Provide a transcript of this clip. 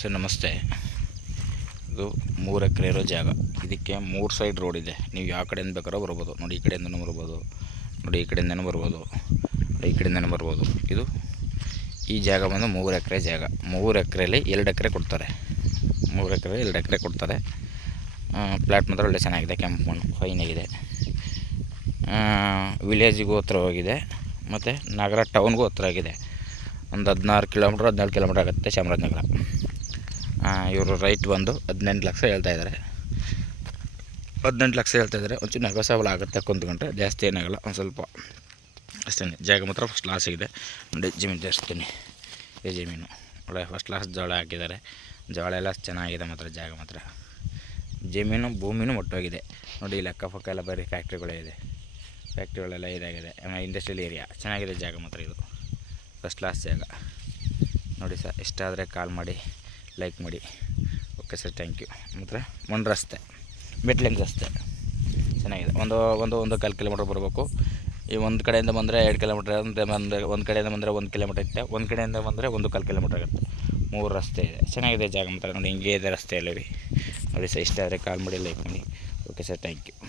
Sir ನಮಸ್ತೆ. ಇದು 3 ಎಕರೆ ಇರೋ ಜಾಗ. ಇದಕ್ಕೆ 3 ಸೈಡ್ ರೋಡ್ ಇದೆ. ನೀವು ಯಾವ ಕಡೆಯಿಂದ ಬೇಕಾದ್ರೂ ಬರ್ಬೋದು. ನೋಡಿ, ಈ ಕಡೆಯಿಂದನೂ ಬರ್ಬೋದು, ನೋಡಿ ಈ ಕಡೆಯಿಂದನೂ ಬರ್ಬೋದು, ಈ ಕಡೆಯಿಂದನೂ ಬರ್ಬೋದು. ಇದು ಈ ಜಾಗ ಬಂದು 3 ಎಕರೆ ಜಾಗ. 3 ಎಕರೆಯಲ್ಲಿ 2 ಎಕರೆ ಕೊಡ್ತಾರೆ. 3 ಎಕರೆ 2 ಎಕರೆ ಕೊಡ್ತಾರೆ. ಪ್ಲಾಟ್ ಮಾತ್ರ ಒಳ್ಳೆ ಚೆನ್ನಾಗಿದೆ, ಕೆಂಪು ಮಣ್ಣು ಫೈನಾಗಿದೆ. ವಿಲೇಜಿಗೂ ಹತ್ರವಾಗಿದೆ ಮತ್ತು ನಗರ ಟೌನ್ಗೂ ಹತ್ರ ಆಗಿದೆ. ಒಂದು 16 ಕಿಲೋಮೀಟ್ರ್ 17 ಕಿಲೋಮೀಟ್ರ್ ಆಗುತ್ತೆ ಚಾಮರಾಜನಗರ. ಇವರು ರೈಟ್ ಬಂದು 18 ಲಕ್ಷ ಹೇಳ್ತಾಯಿದ್ದಾರೆ. 18 ಲಕ್ಷ ಹೇಳ್ತಾಯಿದ್ದಾರೆ. ಒಂಚೂರು ನೆಗೋಸಬಲ್ ಆಗುತ್ತೆ ಕುಂತ್ಕೊಂಡ್ರೆ, ಜಾಸ್ತಿ ಏನಾಗಲ್ಲ, ಒಂದು ಸ್ವಲ್ಪ ಅಷ್ಟೇ. ಜಾಗ ಮಾತ್ರ ಫಸ್ಟ್ ಕ್ಲಾಸ್ ಇದೆ. ನೋಡಿ ಜಮೀನು ತೋರಿಸ್ತೀನಿ. ಈ ಜಮೀನು ಒಳ್ಳೆ ಫಸ್ಟ್ ಕ್ಲಾಸ್ ಜೋಳ ಹಾಕಿದ್ದಾರೆ. ಜೋಳ ಎಲ್ಲ ಚೆನ್ನಾಗಿದೆ ಮಾತ್ರ. ಜಾಗ ಮಾತ್ರ ಜಮೀನು ಭೂಮಿನೂ ಒಟ್ಟೋಗಿದೆ. ನೋಡಿ ಇಲ್ಲಿ ಅಕ್ಕಪಕ್ಕ ಎಲ್ಲ ಬರೀ ಫ್ಯಾಕ್ಟ್ರಿಗಳೇ ಇದೆ. ಫ್ಯಾಕ್ಟ್ರಿಗಳೆಲ್ಲ ಇದಾಗಿದೆ. ಇಂಡಸ್ಟ್ರಿಯಲ್ ಏರಿಯಾ ಚೆನ್ನಾಗಿದೆ ಜಾಗ ಮಾತ್ರ. ಇದು ಫಸ್ಟ್ ಕ್ಲಾಸ್ ಜಾಗ. ನೋಡಿ ಸರ್, ಇಷ್ಟ ಆದರೆ ಕಾಲ್ ಮಾಡಿ, ಲೈಕ್ ಮಾಡಿ. Okay sir, thank you. ಮಾತ್ರ ಮಣ್ಣು ರಸ್ತೆ, ಮೆಟ್ಲಿಂಗ್ ರಸ್ತೆ ಚೆನ್ನಾಗಿದೆ. ಒಂದು ಕಾಲು ಕಿಲೋಮೀಟ್ರ್ ಬರಬೇಕು. ಈ ಒಂದು ಕಡೆಯಿಂದ ಬಂದರೆ 2 ಕಿಲೋಮೀಟ್ರ್ ಅಂತ ಬಂದರೆ, ಒಂದು ಕಡೆಯಿಂದ ಬಂದರೆ 1 ಕಿಲೋಮೀಟ್ರ್ ಇರುತ್ತೆ, ಒಂದು ಕಡೆಯಿಂದ ಬಂದರೆ 1 ಕಿಲೋಮೀಟ್ರ್ ಆಗುತ್ತೆ. 3 ರಸ್ತೆ ಇದೆ, ಚೆನ್ನಾಗಿದೆ ಜಾಗ ಮಾತ್ರ. ನೋಡಿ ಹಿಂಗೆ ಇದೆ ರಸ್ತೆಯಲ್ಲಿ. ನೋಡಿ ಸರ್, ಇಷ್ಟ ಆದರೆ ಕಾಲ್ ಮಾಡಿ, ಲೈಕ್ ಮಾಡಿ. Okay sir, thank you.